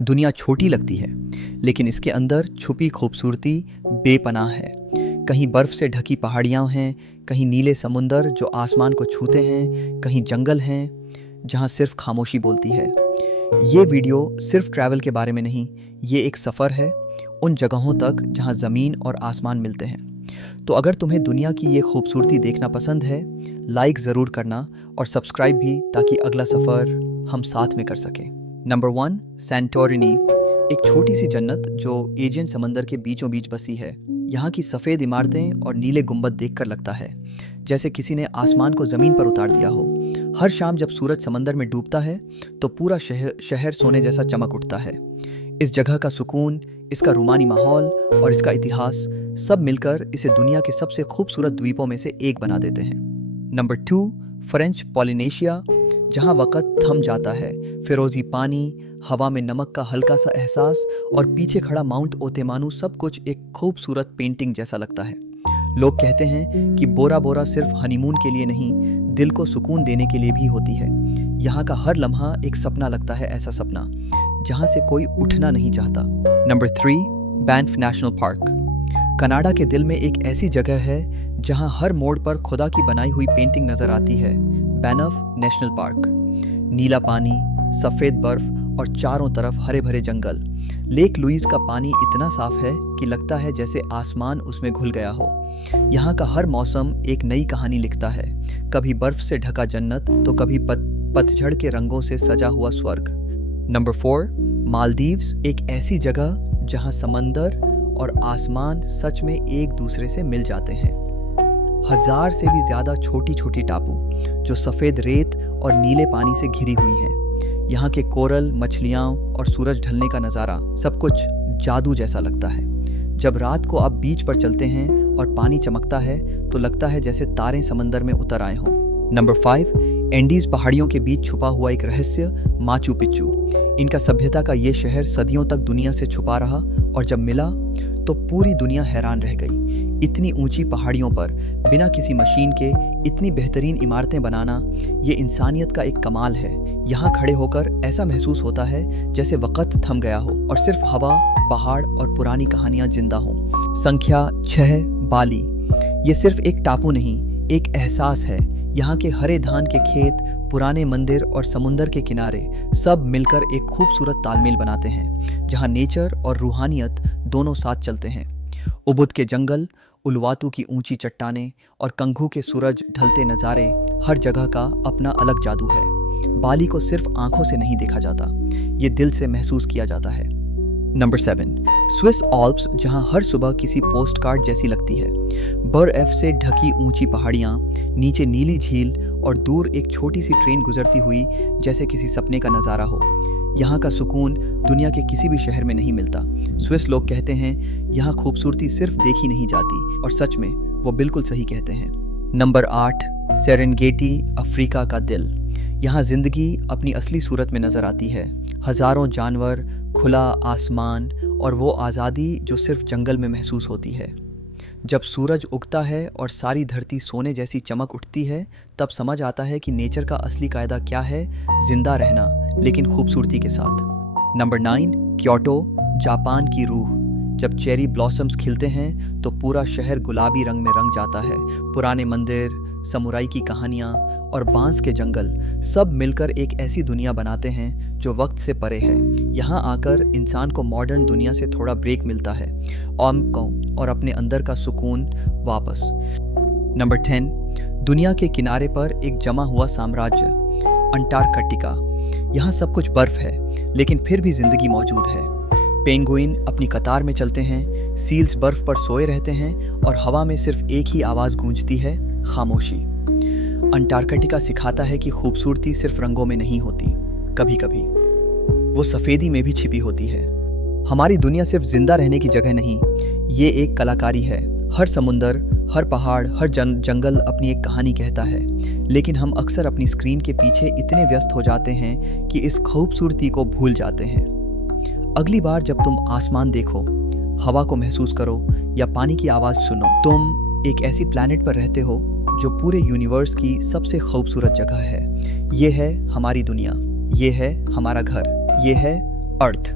दुनिया छोटी लगती है, लेकिन इसके अंदर छुपी खूबसूरती बेपनाह है। कहीं बर्फ से ढकी पहाड़ियाँ हैं, कहीं नीले समुंदर जो आसमान को छूते हैं, कहीं जंगल हैं जहाँ सिर्फ खामोशी बोलती है। ये वीडियो सिर्फ ट्रैवल के बारे में नहीं, ये एक सफ़र है उन जगहों तक जहाँ ज़मीन और आसमान मिलते हैं। तो अगर तुम्हें दुनिया की ये खूबसूरती देखना पसंद है, लाइक ज़रूर करना और सब्सक्राइब भी, ताकि अगला सफ़र हम साथ में कर सकें। नंबर 1, सैंटोरिनी, एक छोटी सी जन्नत जो एजियन समंदर के बीचों बीच बसी है। यहाँ की सफ़ेद इमारतें और नीले गुंबद देखकर लगता है जैसे किसी ने आसमान को ज़मीन पर उतार दिया हो। हर शाम जब सूरज समंदर में डूबता है तो पूरा शहर सोने जैसा चमक उठता है। इस जगह का सुकून, इसका रूमानी माहौल और इसका इतिहास सब मिलकर इसे दुनिया के सबसे खूबसूरत द्वीपों में से एक बना देते हैं। नंबर 2, फ्रेंच पॉलिनेशिया, जहाँ वक़्त थम जाता है। फिरोज़ी पानी, हवा में नमक का हल्का सा एहसास और पीछे खड़ा माउंट ओतेमानू, सब कुछ एक खूबसूरत पेंटिंग जैसा लगता है। लोग कहते हैं कि बोरा बोरा सिर्फ हनीमून के लिए नहीं, दिल को सुकून देने के लिए भी होती है। यहाँ का हर लम्हा एक सपना लगता है, ऐसा सपना जहाँ से कोई उठना नहीं चाहता। Number 3, Banff national park, Canada के दिल में एक ऐसी जगह है जहाँ हर मोड़ पर खुदा की बनाई हुई पेंटिंग नज़र आती है। बैनफ नेशनल पार्क, नीला पानी, सफ़ेद बर्फ और चारों तरफ हरे भरे जंगल। लेक लुईस का पानी इतना साफ है कि लगता है जैसे आसमान उसमें घुल गया हो। यहाँ का हर मौसम एक नई कहानी लिखता है, कभी बर्फ से ढका जन्नत तो कभी पतझड़ के रंगों से सजा हुआ स्वर्ग। नंबर 4, मालदीव्स, एक ऐसी जगह जहाँ समंदर और आसमान सच में एक दूसरे से मिल जाते हैं। 1000 से भी ज़्यादा छोटी छोटी टापू जो सफ़ेद रेत और नीले पानी से घिरी हुई हैं। यहाँ के कोरल, मछलियाँ और सूरज ढलने का नज़ारा, सब कुछ जादू जैसा लगता है। जब रात को आप बीच पर चलते हैं और पानी चमकता है तो लगता है जैसे तारे समंदर में उतर आए हों। नंबर 5, एंडीज़ पहाड़ियों के बीच छुपा हुआ एक रहस्य, माचू पिच्चू। इनका सभ्यता का ये शहर सदियों तक दुनिया से छुपा रहा और जब मिला तो पूरी दुनिया हैरान रह गई। इतनी ऊंची पहाड़ियों पर बिना किसी मशीन के इतनी बेहतरीन इमारतें बनाना, ये इंसानियत का एक कमाल है। यहाँ खड़े होकर ऐसा महसूस होता है जैसे वक़्त थम गया हो और सिर्फ हवा, पहाड़ और पुरानी कहानियाँ जिंदा हों। संख्या 6, बाली, ये सिर्फ एक टापू नहीं, एक एहसास है। यहाँ के हरे धान के खेत, पुराने मंदिर और समुंदर के किनारे सब मिलकर एक खूबसूरत तालमेल बनाते हैं, जहाँ नेचर और रूहानियत दोनों साथ चलते हैं। उबुद के जंगल, उलवातू की ऊंची चट्टानें और कंघू के सूरज ढलते नज़ारे, हर जगह का अपना अलग जादू है। बाली को सिर्फ आंखों से नहीं देखा जाता, ये दिल से महसूस किया जाता है। नंबर 7, स्विस ऑल्प्स, जहाँ हर सुबह किसी पोस्ट कार्ड जैसी लगती है। बर्फ से ढकी ऊंची पहाड़ियाँ, नीचे नीली झील और दूर एक छोटी सी ट्रेन गुजरती हुई जैसे किसी सपने का नज़ारा हो। यहाँ का सुकून दुनिया के किसी भी शहर में नहीं मिलता। स्विस लोग कहते हैं यहाँ खूबसूरती सिर्फ देखी नहीं जाती, और सच में वो बिल्कुल सही कहते हैं। नंबर 8, सेरेंगेटी, अफ्रीका का दिल, यहाँ ज़िंदगी अपनी असली सूरत में नज़र आती है। हज़ारों जानवर, खुला आसमान और वो आज़ादी जो सिर्फ जंगल में महसूस होती है। जब सूरज उगता है और सारी धरती सोने जैसी चमक उठती है, तब समझ आता है कि नेचर का असली कायदा क्या है, जिंदा रहना लेकिन खूबसूरती के साथ। नंबर 9, क्योटो, जापान की रूह, जब चेरी ब्लॉसम्स खिलते हैं तो पूरा शहर गुलाबी रंग में रंग जाता है। पुराने मंदिर, समुराई की कहानियाँ और बांस के जंगल सब मिलकर एक ऐसी दुनिया बनाते हैं जो वक्त से परे है। यहाँ आकर इंसान को मॉडर्न दुनिया से थोड़ा ब्रेक मिलता है और अपने अंदर का सुकून वापस। नंबर 10, दुनिया के किनारे पर एक जमा हुआ साम्राज्य, अंटार्कटिका। यहाँ सब कुछ बर्फ है लेकिन फिर भी जिंदगी मौजूद है। पेंगुइन अपनी कतार में चलते हैं, सील्स बर्फ पर सोए रहते हैं और हवा में सिर्फ एक ही आवाज़ गूंजती है, खामोशी। अंटार्कटिका सिखाता है कि खूबसूरती सिर्फ रंगों में नहीं होती, कभी कभी वो सफ़ेदी में भी छिपी होती है। हमारी दुनिया सिर्फ जिंदा रहने की जगह नहीं, ये एक कलाकारी है। हर समुंदर, हर पहाड़, हर जंगल अपनी एक कहानी कहता है, लेकिन हम अक्सर अपनी स्क्रीन के पीछे इतने व्यस्त हो जाते हैं कि इस खूबसूरती को भूल जाते हैं। अगली बार जब तुम आसमान देखो, हवा को महसूस करो या पानी की आवाज़ सुनो, तुम एक ऐसी प्लैनेट पर रहते हो जो पूरे यूनिवर्स की सबसे खूबसूरत जगह है। ये है हमारी दुनिया, ये है हमारा घर, ये है अर्थ।